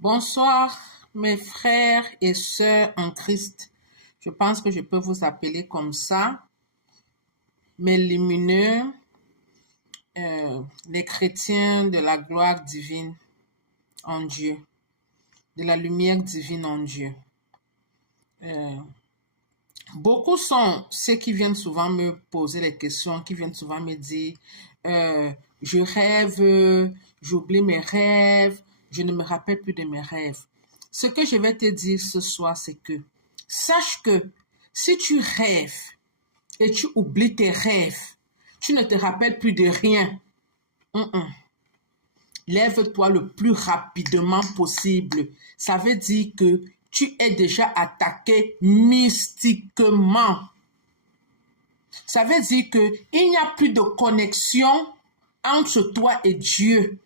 Bonsoir, mes frères et sœurs en Christ. Je pense que je peux vous appeler comme ça, mes lumineux, les chrétiens de la gloire divine en Dieu, de la lumière divine en Dieu. Beaucoup sont ceux qui viennent souvent me poser les questions, qui viennent souvent me dire, je rêve, j'oublie mes rêves, je ne me rappelle plus de mes rêves. Ce que je vais te dire ce soir, c'est que sache que si tu rêves et tu oublies tes rêves, tu ne te rappelles plus de rien. Lève-toi le plus rapidement possible. Ça veut dire que tu es déjà attaqué mystiquement. Ça veut dire qu'il n'y a plus de connexion entre toi et Dieu.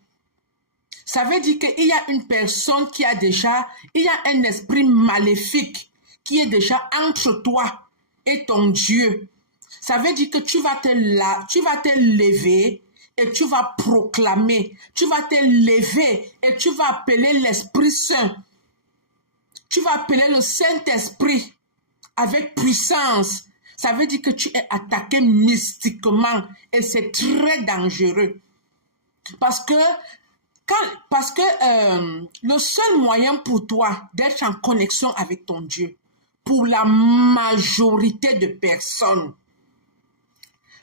Ça veut dire qu'il y a une personne il y a un esprit maléfique qui est déjà entre toi et ton Dieu. Ça veut dire que tu vas te lever et tu vas proclamer. Tu vas te lever et tu vas appeler l'Esprit Saint. Tu vas appeler le Saint-Esprit avec puissance. Ça veut dire que tu es attaqué mystiquement et c'est très dangereux. Parce que le seul moyen pour toi d'être en connexion avec ton Dieu, pour la majorité de personnes,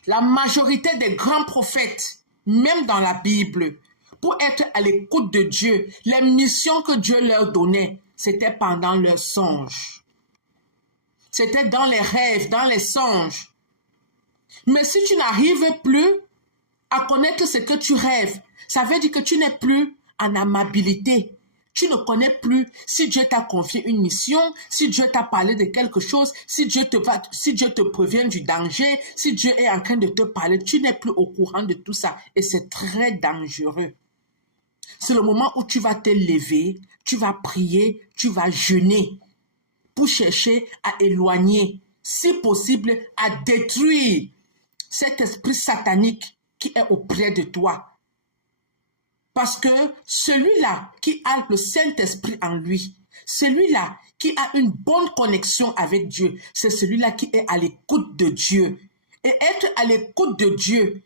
la majorité des grands prophètes, même dans la Bible, pour être à l'écoute de Dieu, les missions que Dieu leur donnait, c'était pendant leurs songes. C'était dans les rêves, dans les songes. Mais si tu n'arrives plus à connaître ce que tu rêves, ça veut dire que tu n'es plus en amabilité. Tu ne connais plus si Dieu t'a confié une mission, si Dieu t'a parlé de quelque chose, si Dieu te prévient du danger, si Dieu est en train de te parler, tu n'es plus au courant de tout ça et c'est très dangereux. C'est le moment où tu vas te lever, tu vas prier, tu vas jeûner pour chercher à éloigner, si possible, à détruire cet esprit satanique qui est auprès de toi. Parce que celui-là qui a le Saint-Esprit en lui, celui-là qui a une bonne connexion avec Dieu, c'est celui-là qui est à l'écoute de Dieu. Et être à l'écoute de Dieu,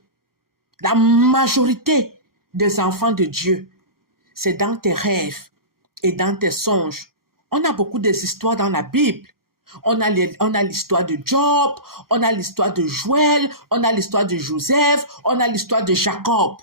la majorité des enfants de Dieu, c'est dans tes rêves et dans tes songes. On a beaucoup des histoires dans la Bible. On a l'histoire de Job, on a l'histoire de Joël, on a l'histoire de Joseph, on a l'histoire de Jacob.